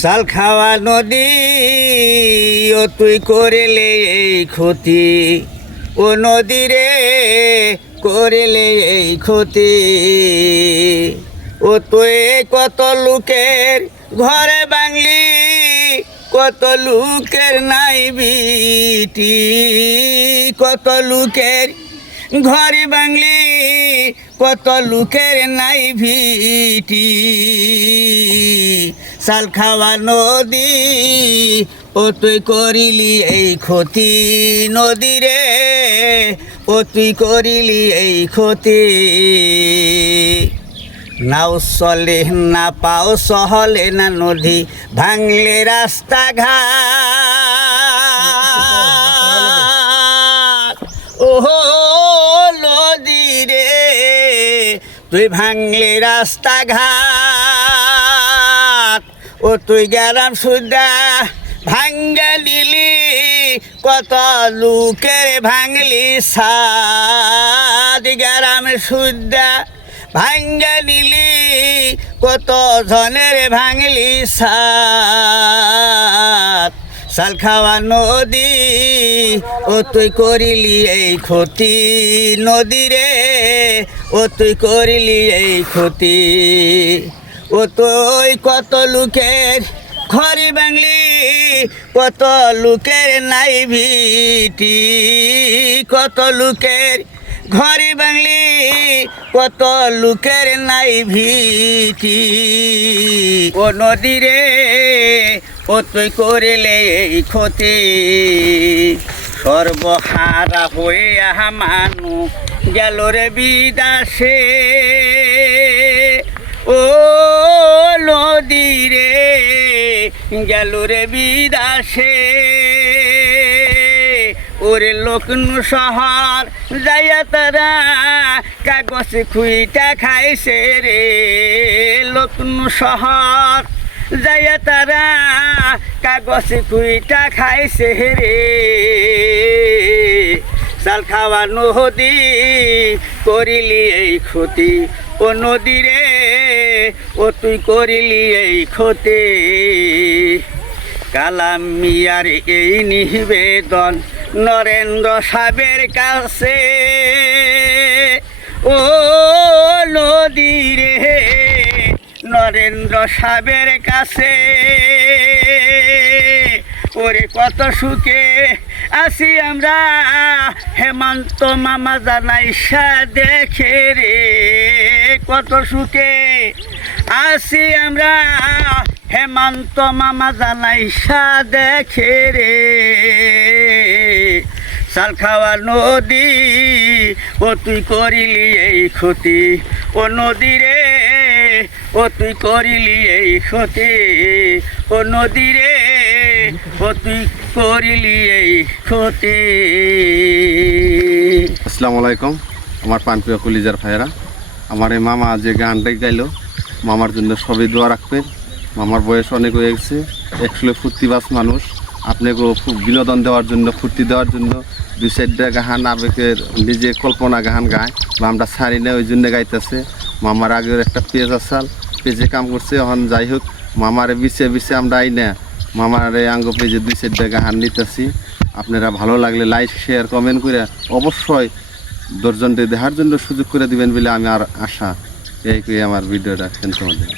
সাল খাওয়া নদী ও তুই করিলে এই ক্ষতি, ও নদী রে করিলে এই ক্ষতি। ও তুই কত লোকের ঘরে বাংলি, কত লোকের নাই বিটি, কত লোকের ঘরে বাংলি, কত লোকের নাই ভিটি। সাল খাওয়া নদী ও তুই করিলি এই ক্ষতি, নদী রে ও তুই করিলি এই ক্ষতি। নাও চলে না পাও সহলে না নদী, ভাঙলে রাস্তাঘাট। ওহো নদী রে তুই ভাঙলে রাস্তাঘাট, ও তুই গেলাম সুদা ভাঙ্গা দিলি, কত লোকের ভাঙলি সাদ। গেলাম সুদা ভাঙ্গা দিলি, কত জনের ভাঙলি সাদ। সাল খাওয়া নদী ও তুই করিলি এই ক্ষতি, নদী রে ও তুই করিলি এই ক্ষতি। ও তুই কত লোকের ঘরে বাংলি, কত লোকের নাই ভিটি, কত লোকের ঘরে বাংলি, কত লোকের নাই ভিটি। ও নদী রে ও তুই করিলে এই ক্ষতি। সর্বহারা হয়ে আহা মানু গেল রে বিদাসে, ও নদী রে গেল রে বিদাসে। ওরে লোকনু শহর যাইয়া তারা কাগজ খুইটা খাইছে রে, লোকনু শহর যাইয়া তারা কাগজ খুইটা খাইছে রে। সাল খাওয়া নদী করিলি এই ক্ষতি, ও নদী রে ও তুই করিলি এই ক্ষতি। কালাম মিয়ার এই নিবেদন নরেন্দ্র সাহেবের কাছে, ও নদী রে নরেন্দ্র সাহেবের কাছে। ওরে কত সুখে আসি আমরা, হেমন্ত মামা জানাইসা দেখে রে, কত সুখে আসি আমরা, হেমন্ত মামা জানাইসা দেখে রে। সাল খাওয়া নদী ও তুই করিলি এই ক্ষতি, ও নদী রে ও তুই করিলি এই ক্ষতি, ও নদী রে ও তুই করিলি এই ক্ষতি। আসসালামু আলাইকুম আমার প্রাণপ্রিয় কলিজার ভাইয়েরা। আমার এই মামা যে গানটাই গাইলো, মামার জন্য সবই দোয়া রাখবেন। মামার বয়স অনেক হয়ে গেছে, একচুয়ালি ফুর্তিবাজ মানুষ। আপনাকেও খুব বিনোদন দেওয়ার জন্য, ফুর্তি দেওয়ার জন্য দুই চারটা গাহান আবেগের নিজে কল্পনা গাহান গায়, বা আমরা ছাড়ি না ওই জন্য গাইতেছে। মামার আগের একটা পেজ আসাল, পেজে কাম করছে। এখন যাই হোক, মামারে বিছে বিছে আমরা আই না, মামার এই আঙ্গ পেজে দুই চারটা গাহান নিতেছি। আপনারা ভালো লাগলে লাইক শেয়ার কমেন্ট করে অবশ্যই দশজনকে দেখার জন্য সুযোগ করে দিবেন বলে আমি আর আশা। এই আমার ভিডিওটা কেন তোমাদের।